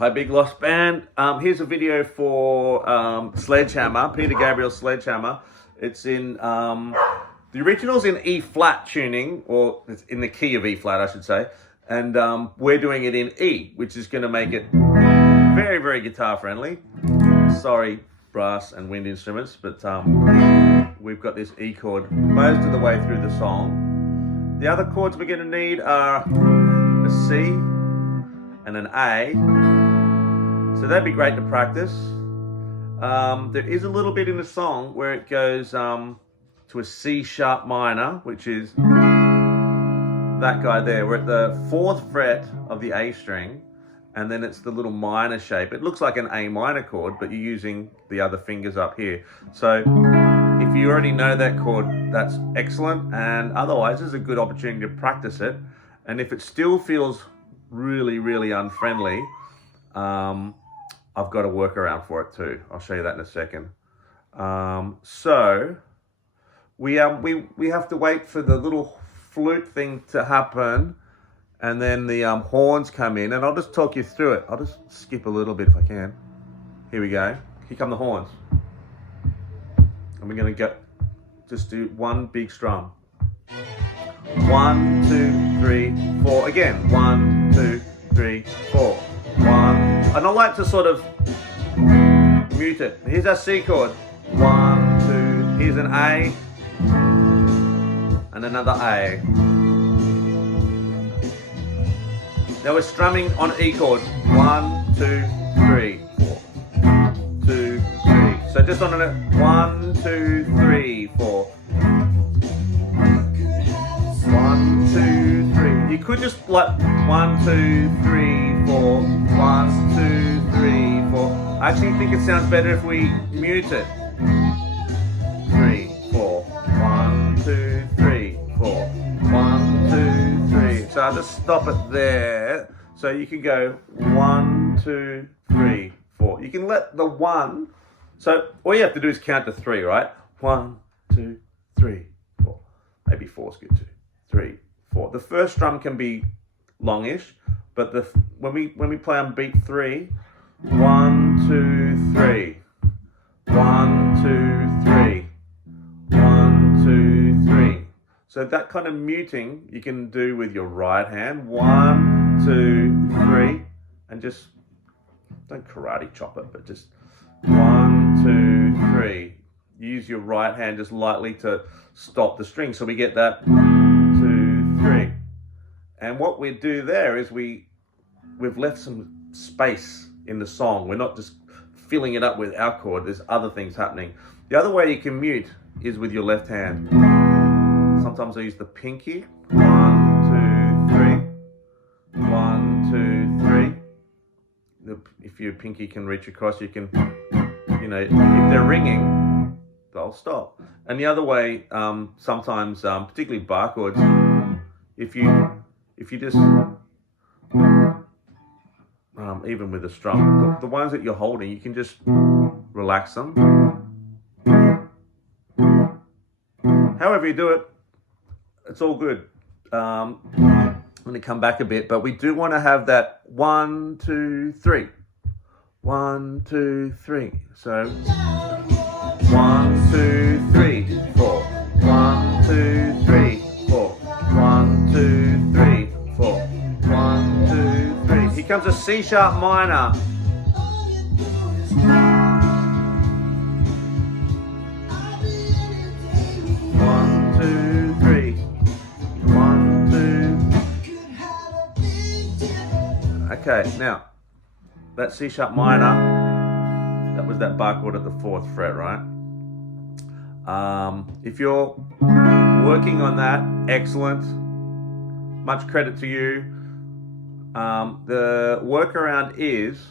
Hi, Big Lost Band. Here's a video for Sledgehammer, Peter Gabriel's Sledgehammer. It's in, the original's in E flat tuning, or it's in the key of E flat, I should say. And we're doing it in E, which is going to make it very, very guitar friendly. Sorry, brass and wind instruments, but we've got this E chord most of the way through the song. The other chords we're going to need are a C and an A. So that'd be great to practice. There is a little bit in the song where it goes to a C sharp minor, which is that guy there. We're at the 4th fret of the A string, and then it's the little minor shape. It looks like an A minor chord, but you're using the other fingers up here. So if you already know that chord, that's excellent. And otherwise, this is a good opportunity to practice it. And if it still feels really, really unfriendly, I've got a workaround for it too. I'll show you that in a second. So we have to wait for the little flute thing to happen, and then the horns come in, and I'll just talk you through it. I'll just skip a little bit if I can. Here we go. Here come the horns. And we're gonna just do one big strum. 1, 2, 3, 4. Again, 1, 2, 3, 4. 1. And I like to sort of mute it. Here's our C chord. 1, 2. Here's an A. And another A. Now we're strumming on E chord. 1, 2, 3, 4. 2, 3. So just on it. 1, 2, 3, 4. 1, 2, 3. You could just like 1, 2, 3, 4. 1, 2, 3, 4. I actually think it sounds better if we mute it. 3, 4. 1, 2, 3, 4. 1, 2, 3. So I'll just stop it there. So you can go 1, 2, 3, 4. You can let the 1. So all you have to do is count to 3, right? 1, 2, 3, 4. Maybe 4 is good too. 3, 4. The first strum can be longish, but when we play on beat 3, 1, 2, 3, 1, 2, 3, 1, 2, 3. So that kind of muting you can do with your right hand. 1, 2, 3, and just don't karate chop it, but just 1, 2, 3. Use your right hand just lightly to stop the string. So we get that 2, 3. And what we do there is we've left some space in the song. We're not just filling it up with our chord. There's other things happening. The other way you can mute is with your left hand. Sometimes I use the pinky. 1, 2, 3. 1, 2, 3. If your pinky can reach across, you can, if they're ringing, they'll stop. And the other way, sometimes, particularly bar chords, if you just, even with a strum, the ones that you're holding, you can just relax them. However you do it, it's all good. I'm going to come back a bit, but we do want to have that 1, 2, 3. 1, 2, 3. So 1, 2, 3, 4. 1, 2, 3, 4. 1, 2, 3, 4. 1, 2, 3. Here comes a C sharp minor. Okay, now that C sharp minor, that was that bar chord at the 4th fret, right? If you're working on that, excellent. Much credit to you. The workaround is,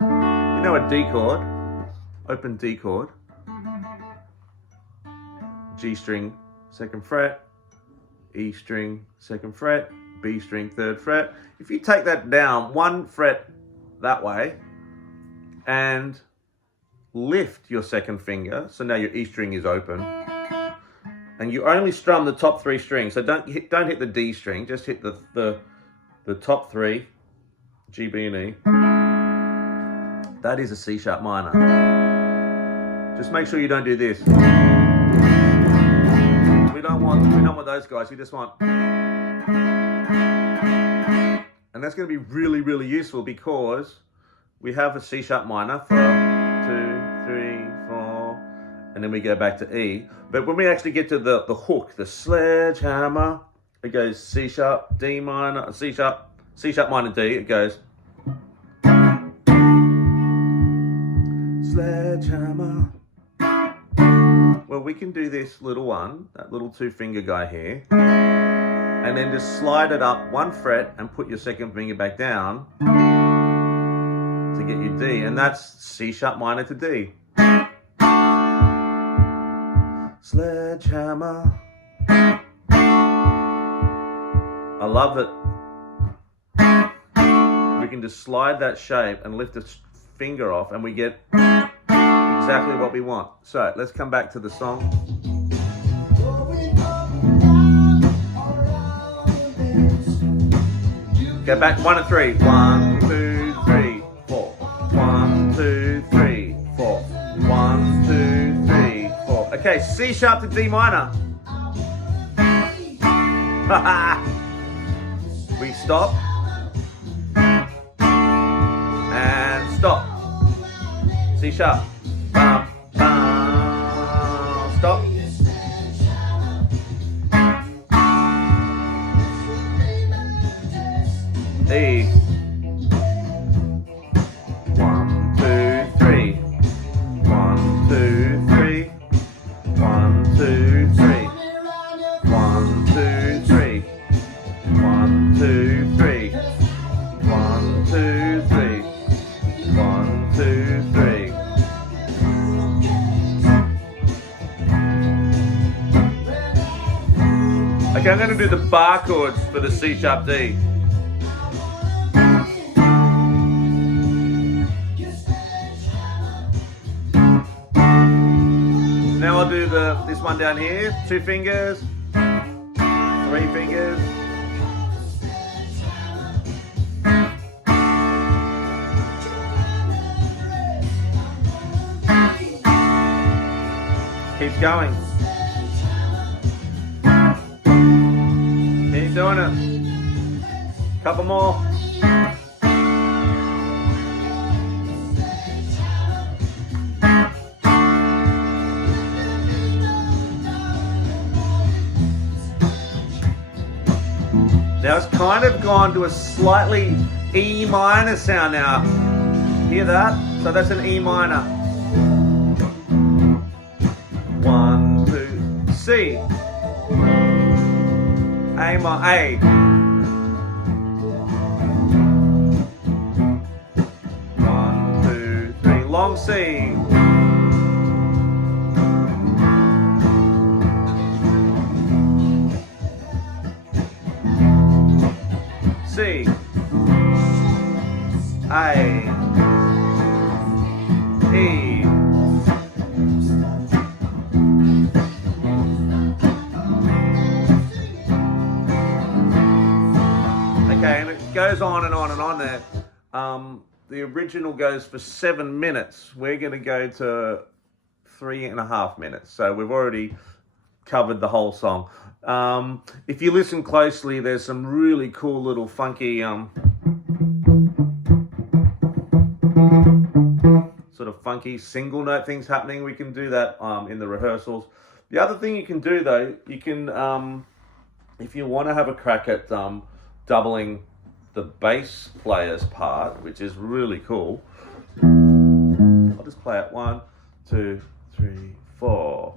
a D chord, open D chord, G string, 2nd fret, E string, 2nd fret, B string, 3rd fret. If you take that down 1 fret that way and lift your 2nd finger, so now your E string is open, and you only strum the top 3 strings. So don't hit the D string, just hit the top 3 G, B, and E. That is a C sharp minor. Just make sure you don't do this. We don't want those guys. We just want. And that's going to be really, really useful because we have a C sharp minor for 2, 3, 4, and then we go back to E. But when we actually get to the hook, the sledgehammer, it goes C sharp, D minor, C sharp minor, D. It goes sledgehammer. Well, we can do this little one, that little 2-finger guy here, and then just slide it up 1 fret and put your 2nd finger back down to get your D, and that's C sharp minor to D. Sledgehammer. I love that we can just slide that shape and lift the finger off and we get exactly what we want. So let's come back to the song. Go back 1 and 3. 1, 2, 3, 4. 1, 2, 3, 4. 1, 2, 3, 4. Okay, C sharp to D minor. We stop and stop. C sharp. Stop. E. 1, 2, 3. 1, 2, 3. 1, 2, 3. 1, 2, 3. 1, 2, 3. 1, 2, 3. 1, 2, 3. Okay, I'm going to do the bar chords for the C sharp D. Now I'll do this one down here, 2 fingers, 3 fingers. Keeps going. Keep doing it. Couple more. Now it's kind of gone to a slightly E minor sound now. Hear that? So that's an E minor. 1, 2, C. A minor, A. 1, 2, 3, long C. C, A, E. Okay, and it goes on and on and on there. The original goes for 7 minutes. We're going to go to 3.5 minutes. So we've already covered the whole song. If you listen closely, there's some really cool little funky sort of funky single note things happening. We can do that in the rehearsals. The other thing you can do though, you can if you want to have a crack at doubling the bass player's part, which is really cool, I'll just play it 1, 2, 3, 4.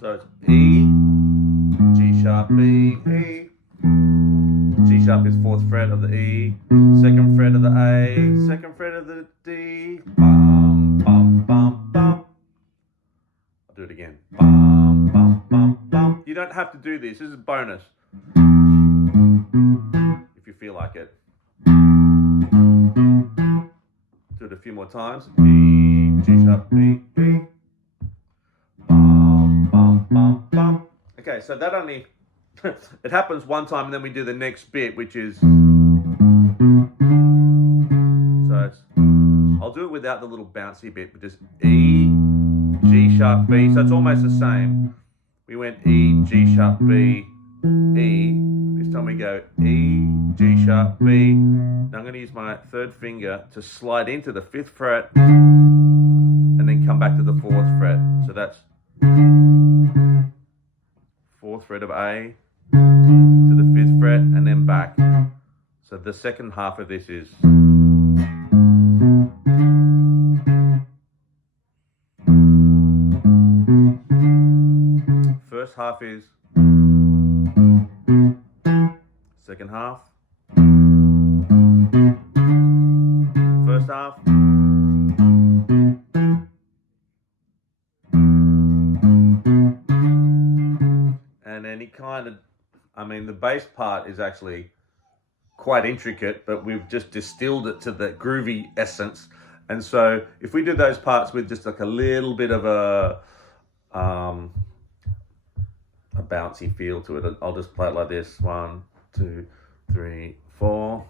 So it's E, G sharp, B, E. G sharp is 4th fret of the E, 2nd fret of the A, 2nd fret of the D. Bum, bum, bum, bum. I'll do it again. Bum, bum, bum, bum. You don't have to do this. This is bonus. If you feel like it. Do it a few more times. E, G sharp, B, E. Bum, bum, bum, bum. Okay, so that only, it happens one time and then we do the next bit, which is, so it's, I'll do it without the little bouncy bit, but just E, G sharp, B. So it's almost the same. We went E, G sharp, B, E. This time we go E, G sharp, B. Now I'm going to use my third finger to slide into the 5th fret and then come back to the 4th fret. So that's 4th fret of A to the 5th fret and then back. So the second half of this is first half is second half, first half, and any kind of, I mean, the bass part is actually quite intricate, but we've just distilled it to the groovy essence. And so if we do those parts with just like a little bit of a bouncy feel to it, I'll just play it like this. 1, 2, 3, 4.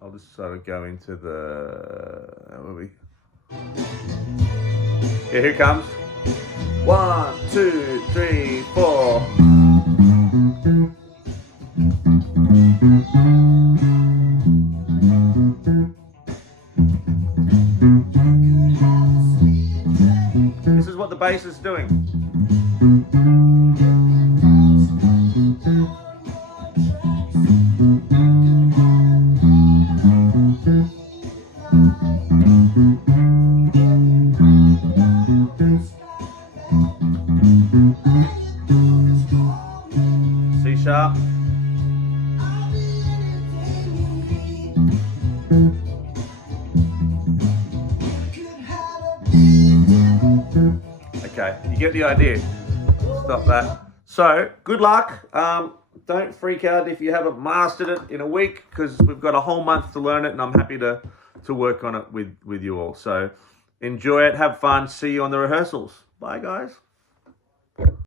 I'll just sort of go into the, where we, here it comes. 1, 2, 3, 4. This is what the bass is doing. C sharp. Okay, you get the idea. Stop that. So, good luck. Don't freak out if you haven't mastered it in a week, because we've got a whole month to learn it, and I'm happy to work on it with you all. So, enjoy it, have fun, see you on the rehearsals. Bye, guys.